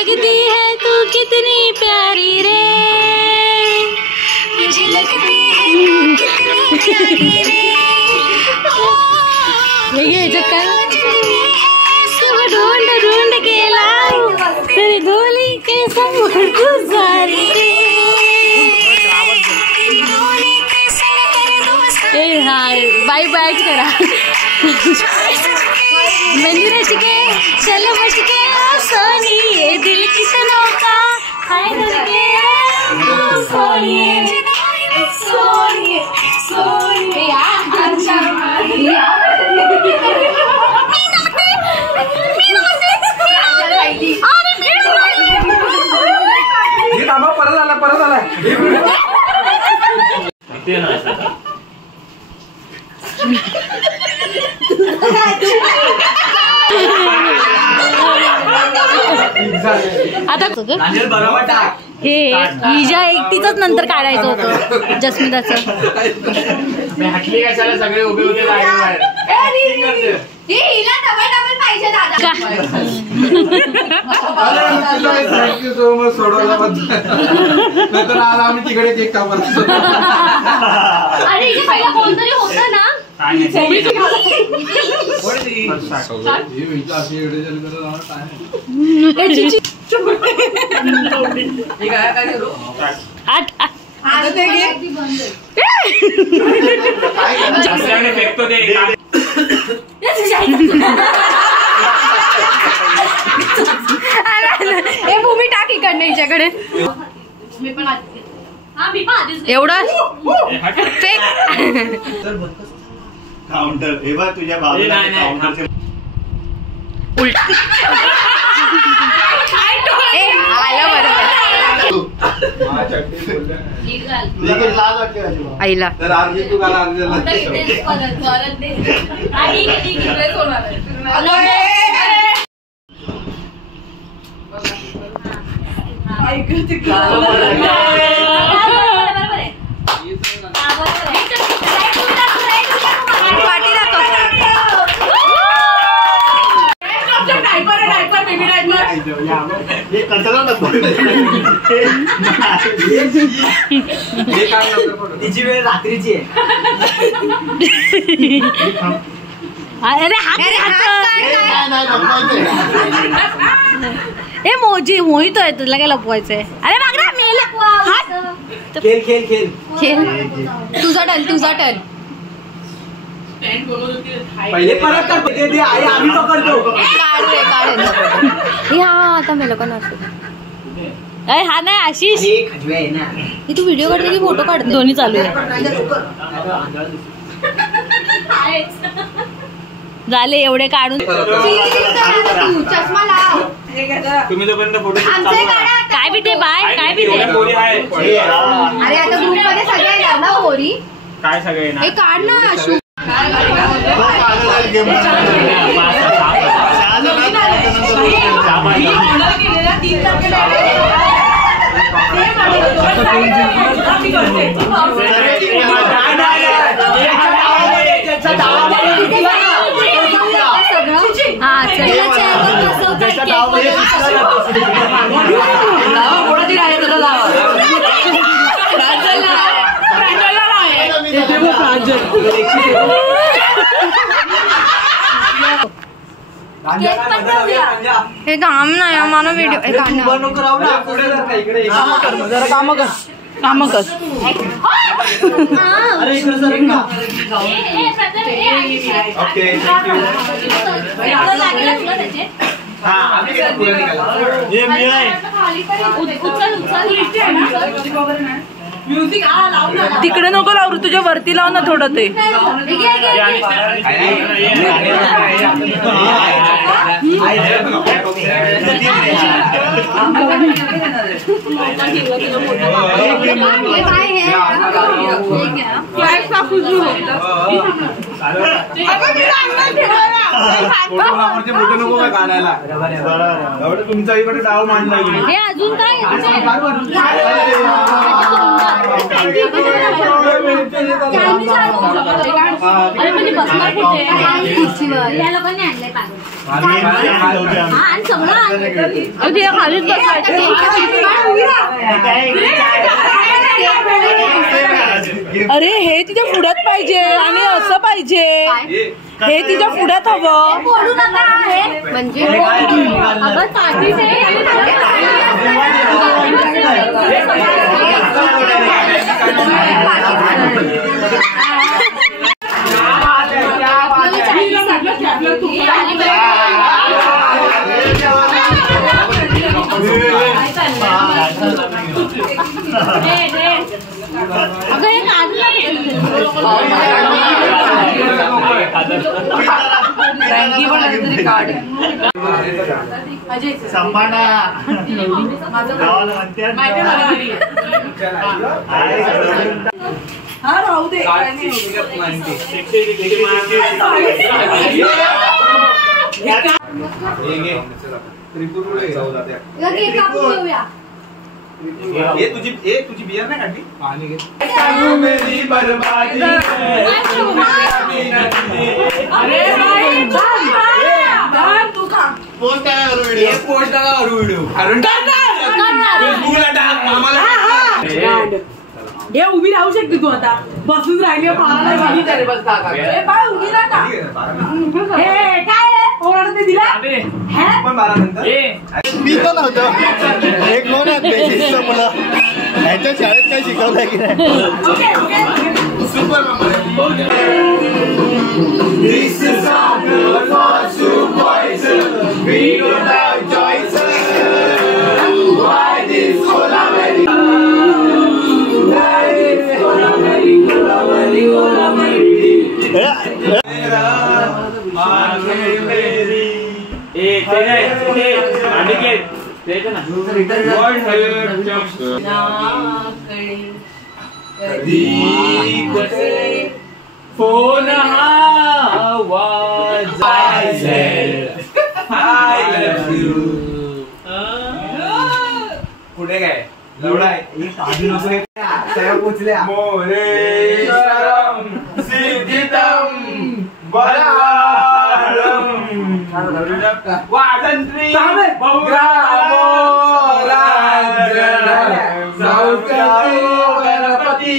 लगती है तू कितनी प्यारी रे, मुझे लगती है कितनी प्यारी रे। ये जक्का सब ढूंढ ढूंढ के लाऊं तेरी डोली के संग गुजारी रे। हाँ बाई बाय करा मंदिर के चलो बच के सोनी ये दिल कितनों का है करके सोनिए सोनिए सोनिए परत आला आता हे हिच्या एकटीच नंतर काढायचं होतं जस्मिताचं। सगळे उभे होते थँक्यू सो मच सोडवला नंतर आला आम्ही तिकडे केक कापत कोणतरी होतं ना फेकतो ते भूमी टाक इकडनं हिच्याकडे एवढं फेक काउंटर हे बघ तुझ्या बाजूला काउंटरचे आईला तर अर्धी तू घाला तिची वेळ रात्रीची आहे। अरे हे मोहित आहे तुला काय लपवायचंय? अरे मागरा मेल खेळ खेळ खेळ खेळ तुझा टर्न पहिले परत कर आई आम्ही पकडतो हा आता मेल का अरे हा नाही आशिष ही तू व्हिडिओ काढते की फोटो काढते? दोन्ही चालू आहे झाले एवढे काढून चष्मा लाव तुम्ही जोपर्यंत फोटो काय बिटे बाय काय बिटे अरे आता ग्रुप मध्ये सगळे येणार ना पोरी काय सगळे हे काढ ना शू हे काम नाही मला व्हिडिओ जरा काम कर काम कर अरे इकडे सर तिकडे नको लावू तुझ्या वरती लाव ना थोडं ते तुमचा इकडे डाव मांडला हे अजून काय अरे म्हणजे आणि बसणार कुठे या लोकांनी आणलंय पागल आणि सगळं खालीच बसायचं अरे हे तिच्या पुढ्यात पाहिजे आणि असं पाहिजे हे तिच्या पुढ्यात हवं बोलू नका आहे म्हणजे अगं पाठी अगं हे संभाळा गावाला म्हणते हा राहू दे तुझी बियर नाही काढली पाणी घे हे उभी राहू शकते तू आता बसून राहिली उभी राहा काय ओरडते दिला मी तर नव्हतं एक कोण आहे बेसिसचं मुलं ह्याच्या शाळेत काय शिकवलं की नाही फोन कुठे काय लवडाय पोचल्या मोरेश्वरम सिद्धितम बलवारम वाजंत्री गणपती